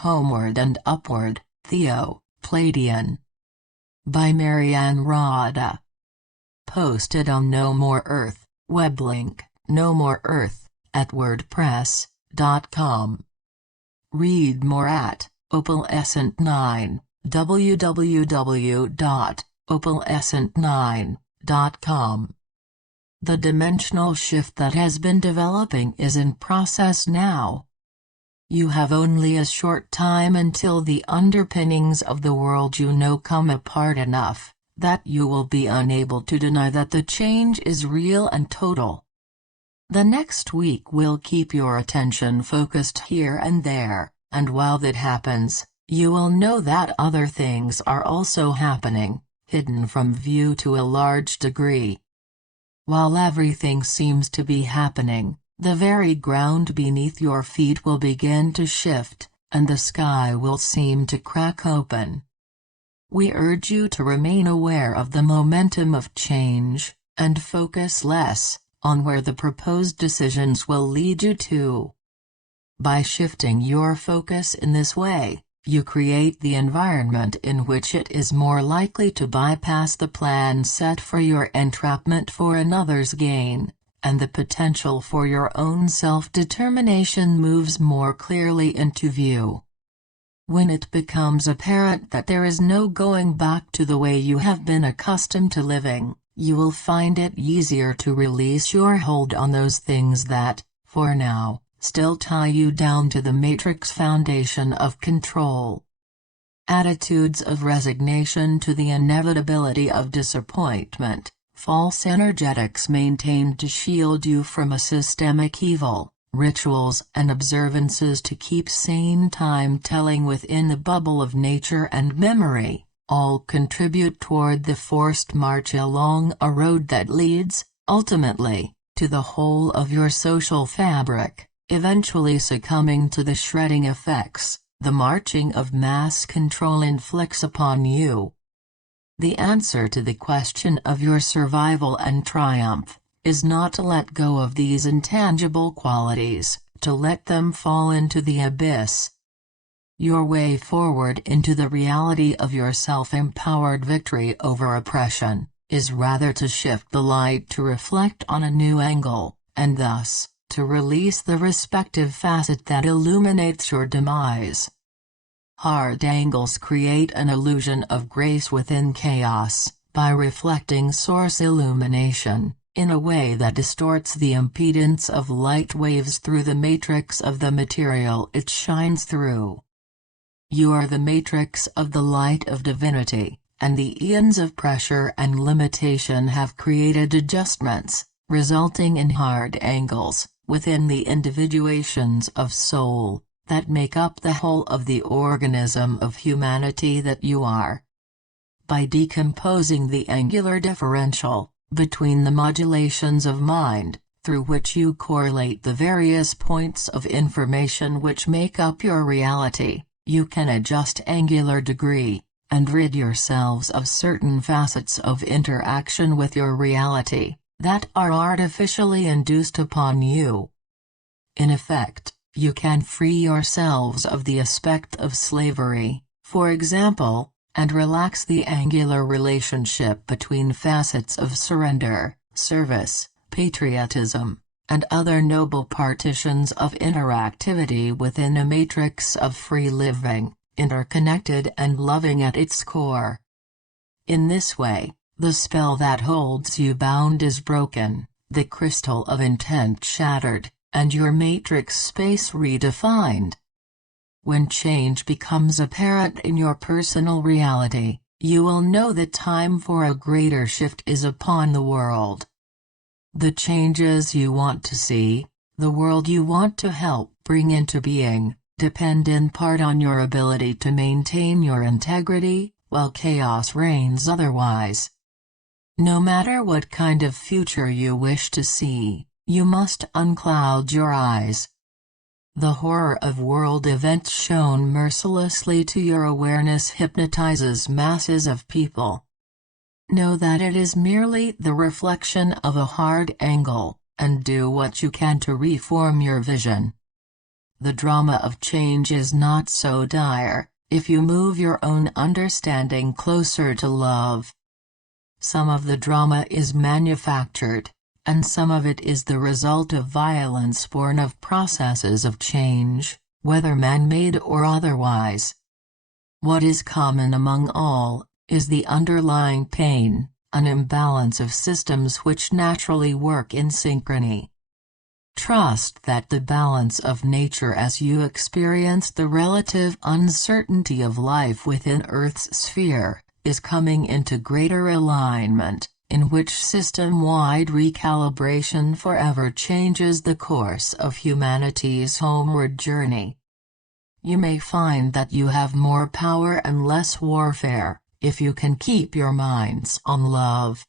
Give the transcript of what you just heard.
Homeward and Upward, Theo, Pleiadian. By Maryann Rada. Posted on No More Earth, web link, No More Earth, at wordpress.com. Read more at opalescent9, www.opalescent9.com. The dimensional shift that has been developing is in process now. You have only a short time until the underpinnings of the world you know come apart enough that you will be unable to deny that the change is real and total. The next week will keep your attention focused here and there, and while that happens, you will know that other things are also happening, hidden from view to a large degree. While everything seems to be happening, the very ground beneath your feet will begin to shift, and the sky will seem to crack open. We urge you to remain aware of the momentum of change, and focus less on where the proposed decisions will lead you to. By shifting your focus in this way, you create the environment in which it is more likely to bypass the plan set for your entrapment for another's gain, and the potential for your own self-determination moves more clearly into view. When it becomes apparent that there is no going back to the way you have been accustomed to living, you will find it easier to release your hold on those things that, for now, still tie you down to the matrix foundation of control. Attitudes of resignation to the inevitability of disappointment, false energetics maintained to shield you from a systemic evil, rituals and observances to keep sane time-telling within the bubble of nature and memory, all contribute toward the forced march along a road that leads, ultimately, to the whole of your social fabric, eventually succumbing to the shredding effects the marching of mass control inflicts upon you. The answer to the question of your survival and triumph is not to let go of these intangible qualities, to let them fall into the abyss. Your way forward into the reality of your self-empowered victory over oppression is rather to shift the light to reflect on a new angle, and thus, to release the respective facet that illuminates your demise. Hard angles create an illusion of grace within chaos, by reflecting source illumination, in a way that distorts the impedance of light waves through the matrix of the material it shines through. You are the matrix of the light of divinity, and the eons of pressure and limitation have created adjustments, resulting in hard angles, within the individuations of soul, that make up the whole of the organism of humanity that you are. By decomposing the angular differential between the modulations of mind, through which you correlate the various points of information which make up your reality, you can adjust angular degree, and rid yourselves of certain facets of interaction with your reality that are artificially induced upon you. In effect, you can free yourselves of the aspect of slavery, for example, and relax the angular relationship between facets of surrender, service, patriotism, and other noble partitions of interactivity within a matrix of free living, interconnected and loving at its core. In this way, the spell that holds you bound is broken, the crystal of intent shattered, and your matrix space redefined. When change becomes apparent in your personal reality, you will know that time for a greater shift is upon the world. The changes you want to see, the world you want to help bring into being, depend in part on your ability to maintain your integrity, while chaos reigns otherwise. No matter what kind of future you wish to see, you must uncloud your eyes. The horror of world events shown mercilessly to your awareness hypnotizes masses of people. Know that it is merely the reflection of a hard angle, and do what you can to reform your vision. The drama of change is not so dire, if you move your own understanding closer to love. Some of the drama is manufactured, and some of it is the result of violence born of processes of change, whether man-made or otherwise. What is common among all is the underlying pain, an imbalance of systems which naturally work in synchrony. Trust that the balance of nature as you experience the relative uncertainty of life within Earth's sphere, is coming into greater alignment, in which system-wide recalibration forever changes the course of humanity's homeward journey. You may find that you have more power and less warfare, if you can keep your minds on love.